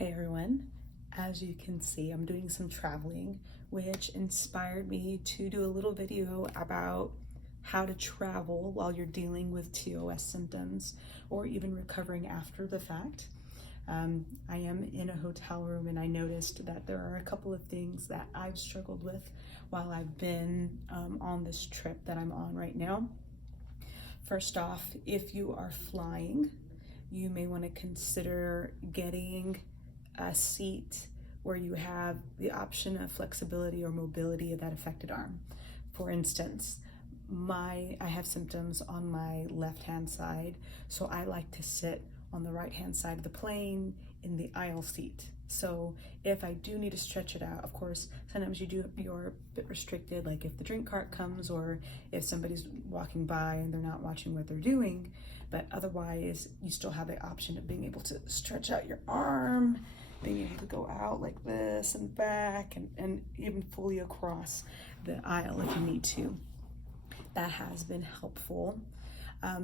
Hey everyone, as you can see, I'm doing some traveling, which inspired me to do a little video about how to travel while you're dealing with TOS symptoms or even recovering after the fact. I am in a hotel room and I noticed that there are a couple of things that I've struggled with while I've been on this trip that I'm on right now. First off, if you are flying, you may want to consider getting a seat where you have the option of flexibility or mobility of that affected arm. For instance, I have symptoms on my left hand side, so I like to sit on the right hand side of the plane in the aisle seat. So if I do need to stretch it out, of course, sometimes you're a bit restricted, like if the drink cart comes or if somebody's walking by and they're not watching what they're doing, but otherwise you still have the option of being able to stretch out your arm, being able to go out like this and back and even fully across the aisle if you need to. That has been helpful.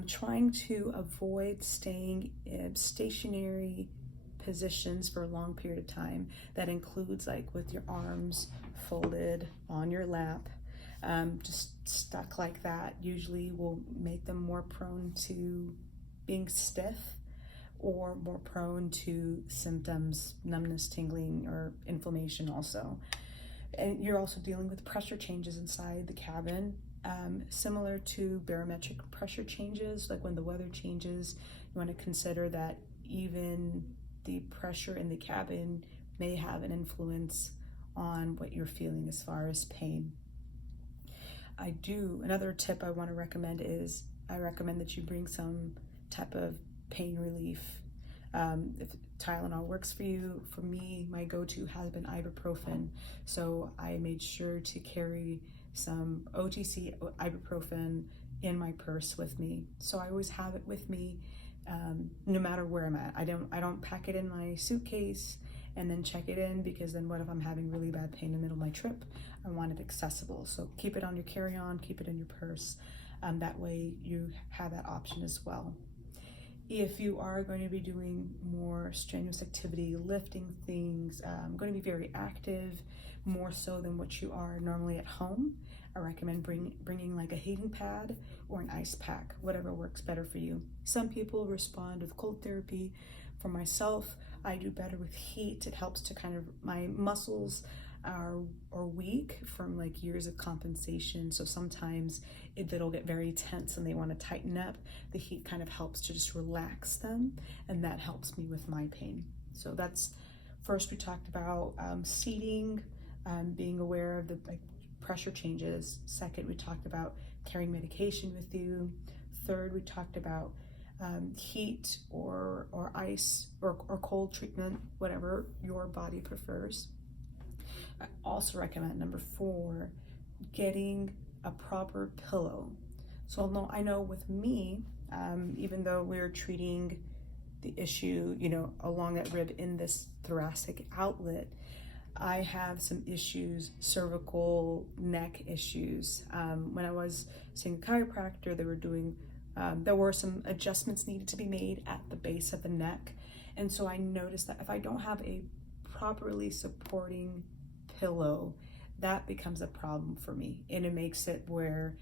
Trying to avoid staying in stationary positions for a long period of time. That includes like with your arms folded on your lap. Just stuck like that usually will make them more prone to being stiff or more prone to symptoms, numbness, tingling, or inflammation also. And you're also dealing with pressure changes inside the cabin, similar to barometric pressure changes. Like when the weather changes, you want to consider that even the pressure in the cabin may have an influence on what you're feeling as far as pain. Another tip I want to recommend is I recommend that you bring some type of pain relief. If Tylenol works for you, for me, my go-to has been ibuprofen. So I made sure to carry some OTC ibuprofen in my purse with me. So I always have it with me, no matter where I'm at. I don't pack it in my suitcase and then check it in, because then what if I'm having really bad pain in the middle of my trip? I want it accessible. So keep it on your carry-on, keep it in your purse. That way you have that option as well. If you are going to be doing more strenuous activity, lifting things, going to be very active, more so than what you are normally at home, I recommend bringing like a heating pad or an ice pack, whatever works better for you. Some people respond with cold therapy. For myself, I do better with heat. It helps to my muscles are weak from like years of compensation. So sometimes it'll get very tense and they want to tighten up. The heat kind of helps to just relax them, and that helps me with my pain. So that's, first we talked about seating, being aware of the pressure changes. Second, we talked about carrying medication with you. Third, we talked about heat or ice or cold treatment, whatever your body prefers. I also recommend, number 4, getting a proper pillow. So I know with me, even though we're treating the issue, along that rib in this thoracic outlet, I have some issues, cervical, neck issues. When I was seeing a chiropractor, there were some adjustments needed to be made at the base of the neck. And so I noticed that if I don't have a properly supporting pillow, that becomes a problem for me. And it makes it where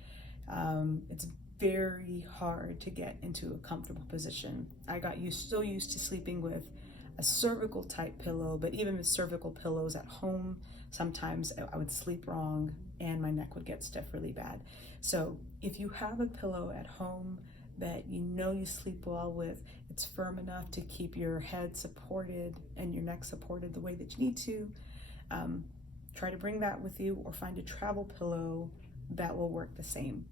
it's very hard to get into a comfortable position. I got so used to sleeping with a cervical type pillow, but even with cervical pillows at home, sometimes I would sleep wrong and my neck would get stiff really bad. So if you have a pillow at home that you sleep well with, it's firm enough to keep your head supported and your neck supported the way that you need to, try to bring that with you, or find a travel pillow that will work the same.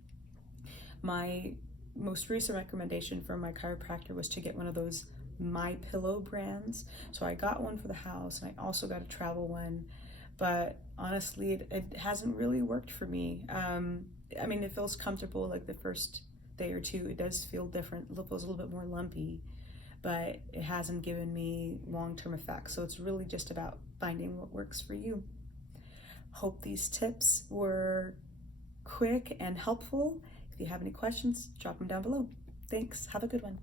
My most recent recommendation from my chiropractor was to get one of those My Pillow brands. So I got one for the house and I also got a travel one, but honestly it hasn't really worked for me. It feels comfortable like the first day or two. It does feel different, it feels a little bit more lumpy, but it hasn't given me long-term effects. So it's really just about finding what works for you. Hope these tips were quick and helpful. If you have any questions, drop them down below. Thanks, have a good one.